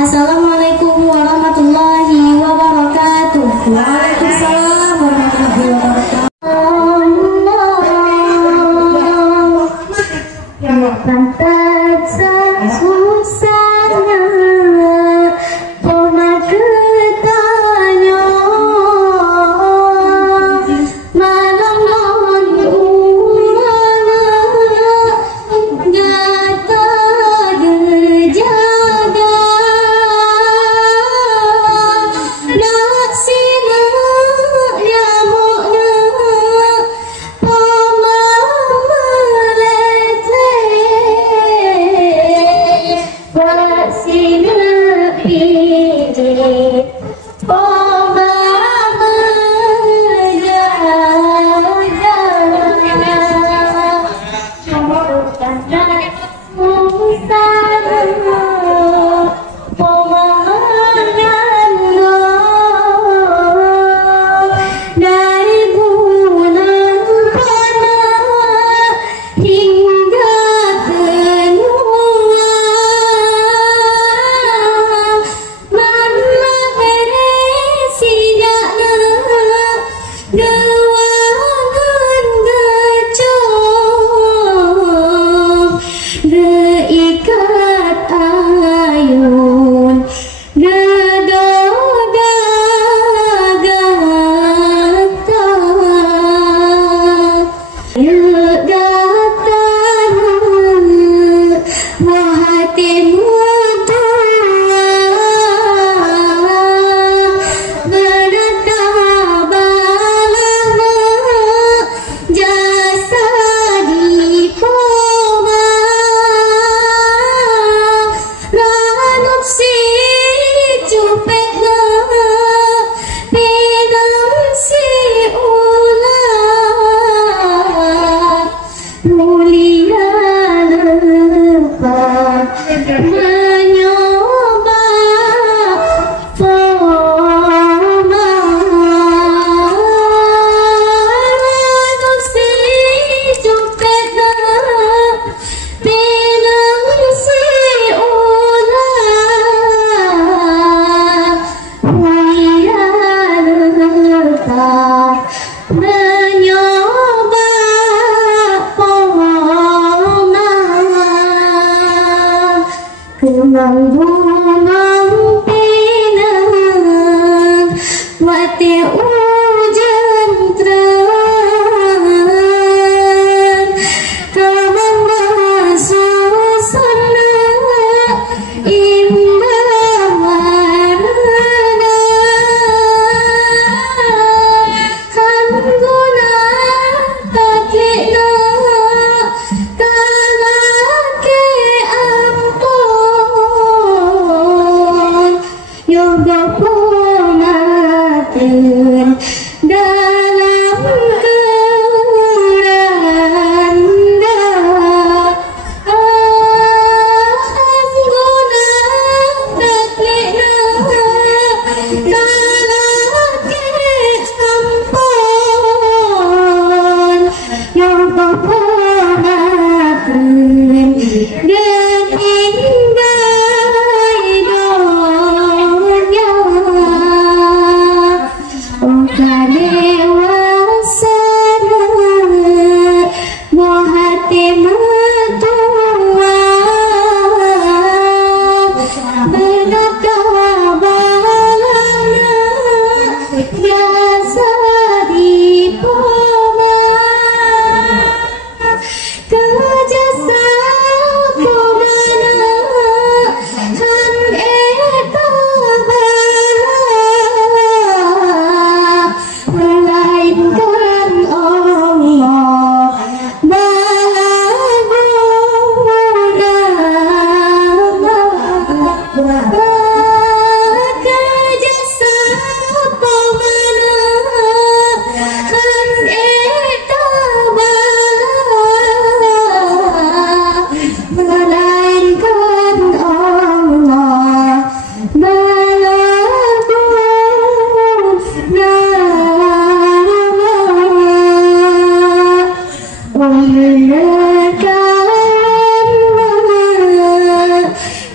Assalamualaikum warahmatullahi wabarakatuh. Waalaikumsalam warahmatullahi wabarakatuh. Pantat susahnya pernah ketanya malam umana gata gejaga nak sila nyamuknya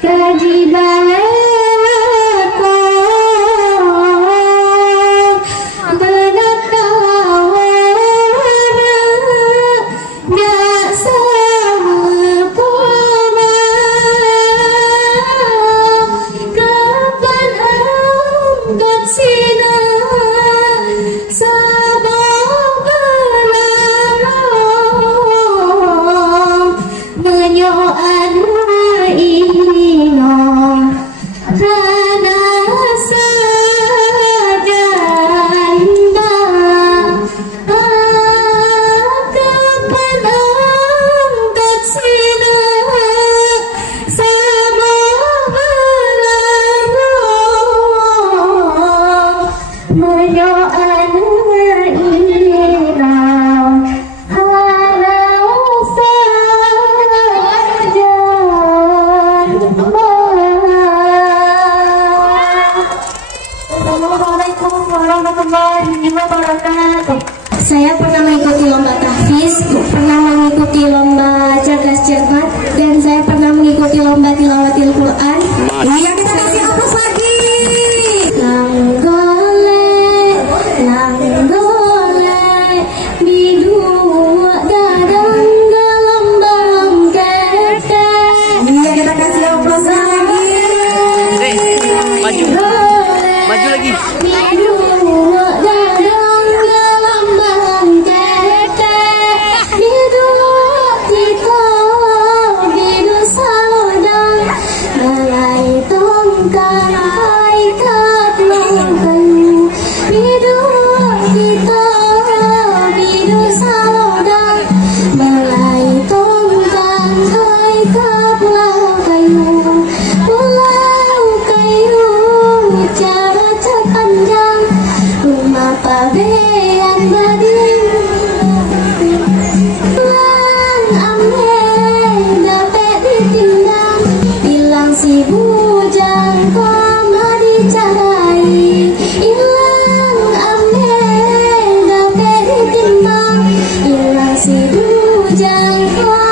Kaji balai warahmatullahi wabarakatuh. Saya pernah mengikuti lomba tahfiz, pernah mengikuti lomba cerdas cermat, dan saya pernah mengikuti lomba tilawatil Quran. Iya, kita kasih aplaus lagi. Langgole, bidua dadang dalam dalam kete. Iya, kita kasih aplaus lagi. Maju lagi. Bidua dadang dalam dalam kete. Bidua kita, bidu salodang, balai tongkang haikat langkayu. Bidua kita, bidu salodang, balai tongkang haikat langkayu. Pulau kayu cara panjang, rumah pabean bading. Lang amhe dapat ditinggal, bilang si bujang koma dicari. Ilang amhe dapat ditimbang, bilang si bujang koma